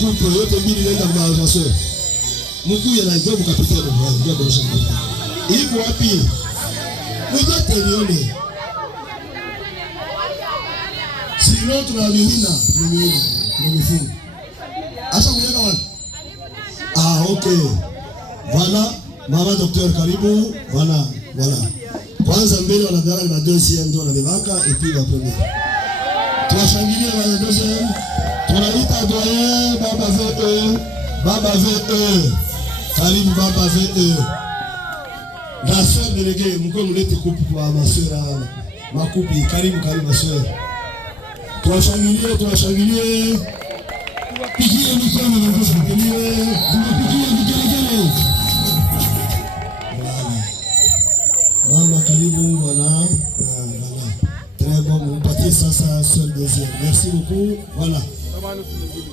couple yote mbili nenda kwa maswali. Mkuu yanajua mkapitia ndio borosha. Hivi wapi? Mjote nione. Sio tunamimina nimefunga. Asa kuweka wapi? Okay. Voilà, mama docteur karibu. Voilà. Kwanza mbele wanagawa na dossier ndio wanabebaka et puis la première. Tuwashangilie wa dossier. Tunaita doyen Baba VE. Karibu Baba VE. La sœur déléguée, mko mlete couple kwa maswera makupi. Karibu maswera. Tuwashangilie. Pigie mikono na kushangilie. Tunapigia vigelegele. Mama karibu voilà. Très bon, vous partez ça seul deuxième. Merci beaucoup. Voilà.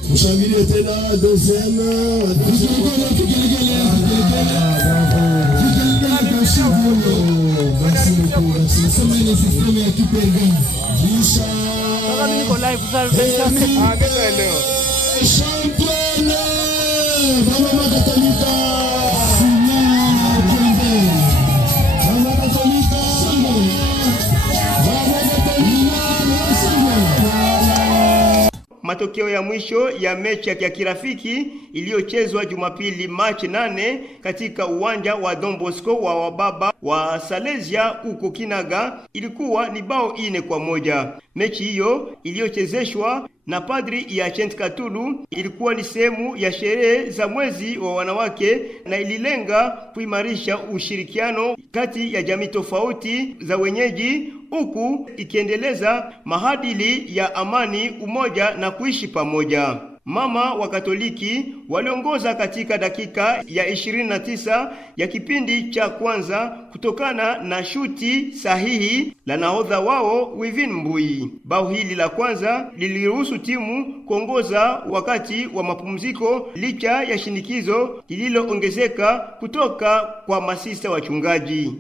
Vous changez tena deuxième. Merci beaucoup. Matokeo ya mwisho ya mechi ya kirafiki iliyochezwa Jumapili Machi 8 katika uwanja wa Don Bosco wa wababa wa Salezia huko Kinaga ilikuwa ni bao 4-1. Mechi hiyo iliyochezeshwa na Padri Hyacinthe Katulu ilikuwa ni sehemu ya sherehe za mwezi wa wanawake na ililenga kuimarisha ushirikiano kati ya jamii tofauti za wenyeji huku ikiendeleza maadili ya amani, umoja na kuishi pamoja. Mama wa Katoliki waliongoza katika dakika ya 29 ya kipindi cha kwanza kutokana na shuti sahihi la nahodha wao Wivin Mbui. Bao hili la kwanza liliruhusu timu kuongoza wakati wa mapumziko licha ya shinikizo lililoongezeka kutoka kwa masista wachungaji.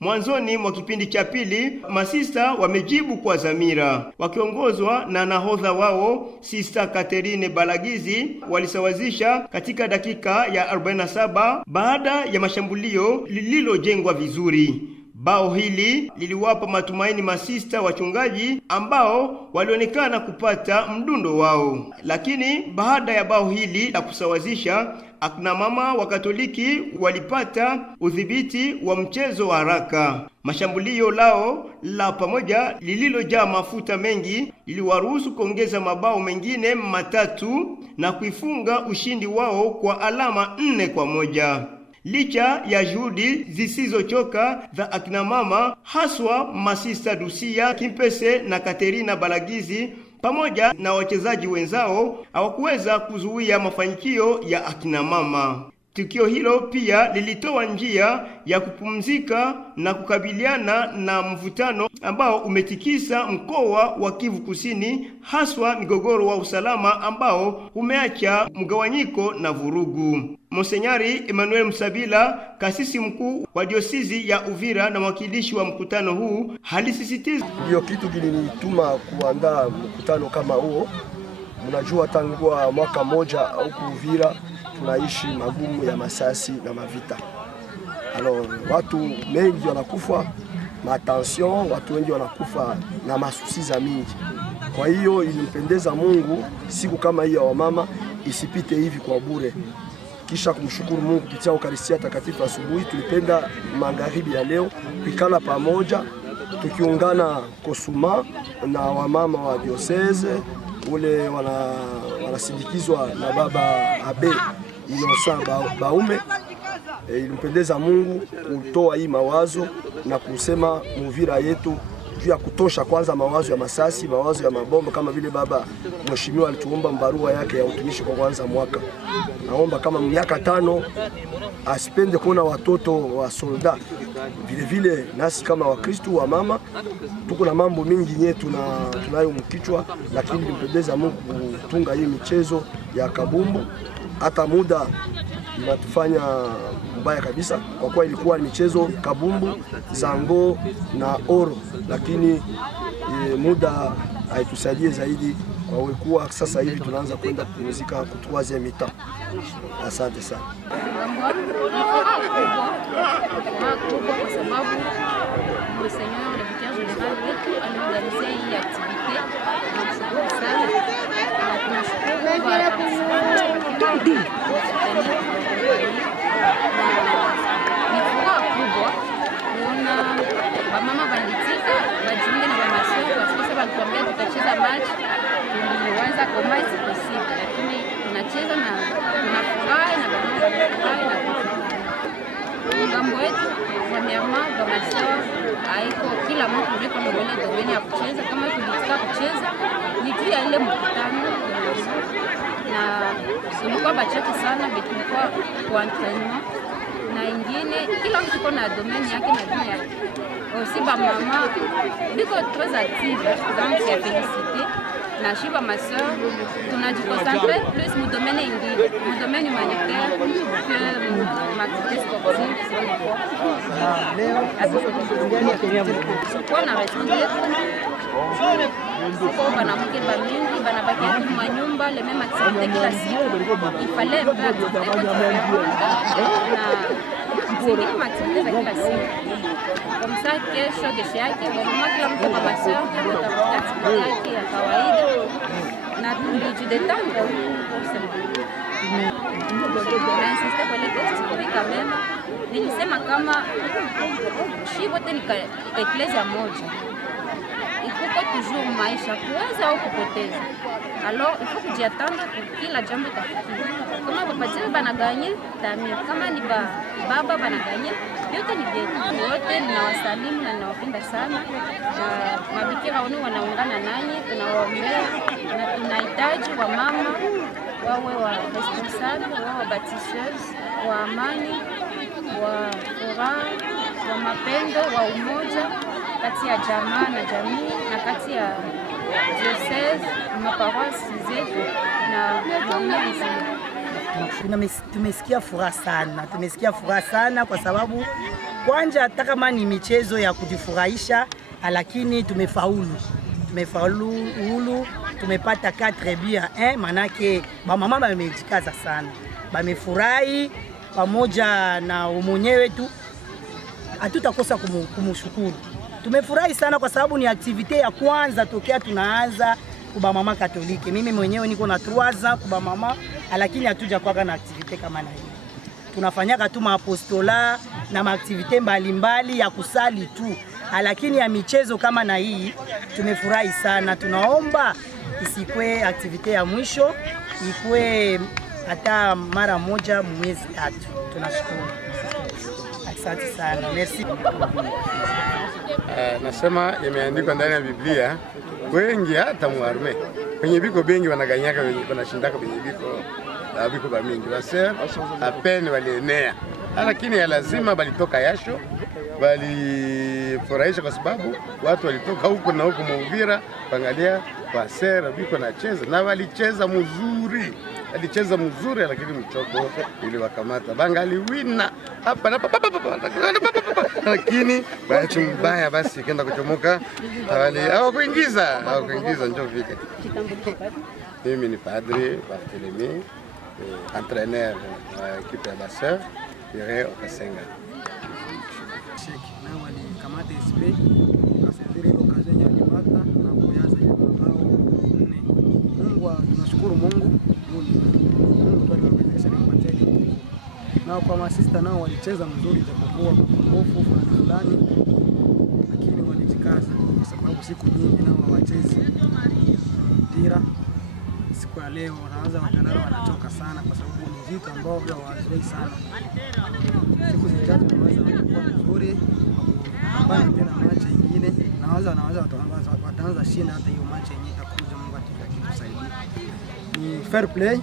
Mwanzoni mwa kipindi cha pili, masista wamejibu kwa dhamira. Wakiongozwa na nahodha wao, Sister Catherine Balagizi, walisawazisha katika dakika ya 47 baada ya mashambulio lililojengwa vizuri. Bao hili liliwapa matumaini masista wachungaji ambao walionekana kupata mdundo wao. Lakini baada ya bao hili la kusawazisha, akina mama wa Katoliki walipata udhibiti wa mchezo wa haraka. Mashambulio lao la pamoja lililojaa mafuta mengi liliwaruhusu kuongeza mabao mengine 3 na kuifunga ushindi wao kwa alama 4-1. Licha ya juhudi zisizochoka za akina mama, haswa masista Dusia Kimpese na Katerina Balagizi pamoja na wachezaji wenzao, hawakuweza kuzuia mafanikio ya akina mama. Tukio hilo pia lilitoa njia ya kupumzika na kukabiliana na mvutano ambao umetikisa mkoa wa Kivu Kusini, haswa migogoro wa usalama ambao umeacha mgawanyiko na vurugu. Monsenyari Emmanuel Musabila, kasisi mkuu wa diosisi ya Uvira na mwakilishi wa mkutano huu, alisisitiza ndio kitu kilinituma kuandaa mkutano kama huo. Mnajua tangu mwaka moja huko Uvira tunaishi magumu ya masasi na mavita. Alors watu wengi wanakufa na tension, watu wengi wanakufa na masusi za mingi. Kwa hiyo ilimpendeza Mungu siku kama hiyo wa mama isipite hivi kwa bure. Kisha kumshukuru Mungu kupitia Eucharistia takatifu asubuhi, tulipenda magharibi ya leo pikana pamoja tukiungana kosuma na wamama wa diocese ule wanasindikizwa na baba Abe Innocent Baume. Ilimpendeza Mungu kutoa hii mawazo na kusema Muvira yetu juu ya kutosha kwanza mawazo ya masasi, mawazo ya mabomba kama vile baba mheshimiwa alituomba mbarua yake ya utumishi kwa kwanza mwaka. Naomba kama miaka 5 asipende kuona watoto wa solda. Vile vile nasi kama Wakristo wa mama tuko na mambo mingi yetu tunayo mkichwa, lakini ilimpendeza Mungu kutunga hii michezo ya kabumbu. Hata muda inatufanya mbaya kabisa kwa kuwa ilikuwa ni michezo kabumbu, zango na oro, lakini muda haitusaidie zaidi wawekuwa sasa hivi tunaanza kwenda kupumzika ku 3e mi-temps. Asante sana. Kwa sababu Monseigneur le vicaire général wetu anaorganizia hii activité. Tunashukuru sana na tunashukuru ni furaha kubwa kuona wamama walitika wajiunge na wamasio kwa sababu walituambia tutacheza match, tulianza kama si possible, lakini tunacheza na tunafurahi na wanafurahi na ngambo yetu wanyama wamasio haiko kila mtu yuko na domeni ya kucheza. Kama tulitaka kucheza ni juu ya ile mkutano na tulikuwa bachache sana, tulikuwa kwa entraînement na ingine kila mtu yuko na domeni yake na dini yake. Aussi ba mama biko très active donc c'est félicité na shiba ma sœur tunajikoncentre plus mu domaine ingine mu domaine humanitaire que ma activité sportive. Kwa na respect kwa banamke ba mingi banabaki kwa nyumba le même activité kila siku, il fallait faire zingine maaktivite za kila siku comme ça. Kesho yake mama kila mtu kwa masao atafuta activite yake ya kawaida na tulijidetendre na insiste kwa ile activite quand même. Nilisema kama shi wote ni eklezia moja, ikuko toujours maisha kuweza au kupoteza. Alors il faut kujiatendre kila jambo tafikia. Kama baba banaganye tami, kama ni baba banaganye, yote ni vyetu. Wote ninawasalimu na ninawapenda sana. Mabikira wenu wanaungana nanyi, tunawaombea na tunahitaji wa mama wawe wa responsable, wawe baptisseuse, wa amani, wa furaha, wa mapendo, wa umoja kati ya jamaa na jamii na kati ya diocese, maparoisi zetu na dunia nzima. Tumesikia furaha sana kwa sababu kwanza hata kama ni michezo ya kujifurahisha, lakini tumefaulu, tumepata 4 buts 1, manake mama wamejikaza sana, wamefurahi pamoja na mwenyewe tu, hatutakosa kumshukuru. Tumefurahi sana kwa sababu ni activite ya kwanza tokea tunaanza kuba mama Katolike. Mimi mwenyewe niko na 3 ans kuba mama, lakini hatuja kwa na activite kama na hii. Tunafanyaka tu maapostola na maaktivite mbalimbali ya kusali tu, lakini ya michezo kama na hii tumefurahi sana. Tunaomba isikwe activite ya mwisho, ikwe hata mara moja mwezi 3. Tunashukuru. Asante sana. Merci. Nasema imeandikwa ndani ya Biblia, wengi hata muarme kwenye biko bengi wanaganyaka wanashindaka kwenye biko ba mingi wase apeni walienea, lakini ya lazima balitoka yasho, balifurahisha kwa sababu watu walitoka huko na huko Uvira kuangalia wasera biko nacheza na walicheza mzuri. Lakini mchoko ili wakamata bangali wina hapa na lakini bahati mbaya basi kenda kuchomoka hawakuingiza njoo vile. Mimi ni Padre Barthelemy, entraîneur wa equipe ya Baseur Pierre Okasenga. Na walikamata SP kasafiri occasion ya nipata na kuanza hiyo bao 4. Tunashukuru Mungu na kwa masista nao walicheza mzuri, japokuwa mapungufu fulani, lakini walijikaza kwa sababu siku nyingi nao hawachezi mpira. Siku ya leo wanaanza watanara wanachoka sana kwa sababu ni vitu ambavyo hawazoi sana. Siku zijazo wanaweza kuwa mzuri kupambana tena mechi nyingine, na wataanza shinda hata hiyo mechi yenyewe itakuja. Mungu akitusaidia. Ni fair play.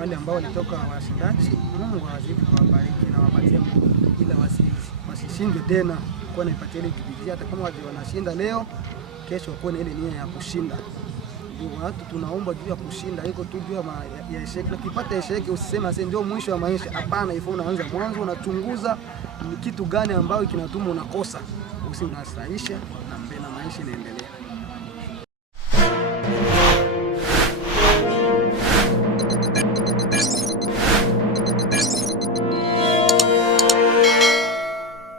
Wale ambao walitoka washindaji, Mungu azidi kuwabariki na wapatie nguvu ila wasishindwe tena, kwa naipatia ile kibidi. Hata kama wanashinda leo, kesho kwa ile nia ya kushinda. Ndio watu tunaomba juu ya kushinda, iko tu juu ya sheki. Ukipata sheki usiseme sasa ndio mwisho wa maisha. Hapana, ifo unaanza mwanzo, unachunguza ni kitu gani ambayo kinatuma unakosa, unasahisha na mbele maisha inaendelea.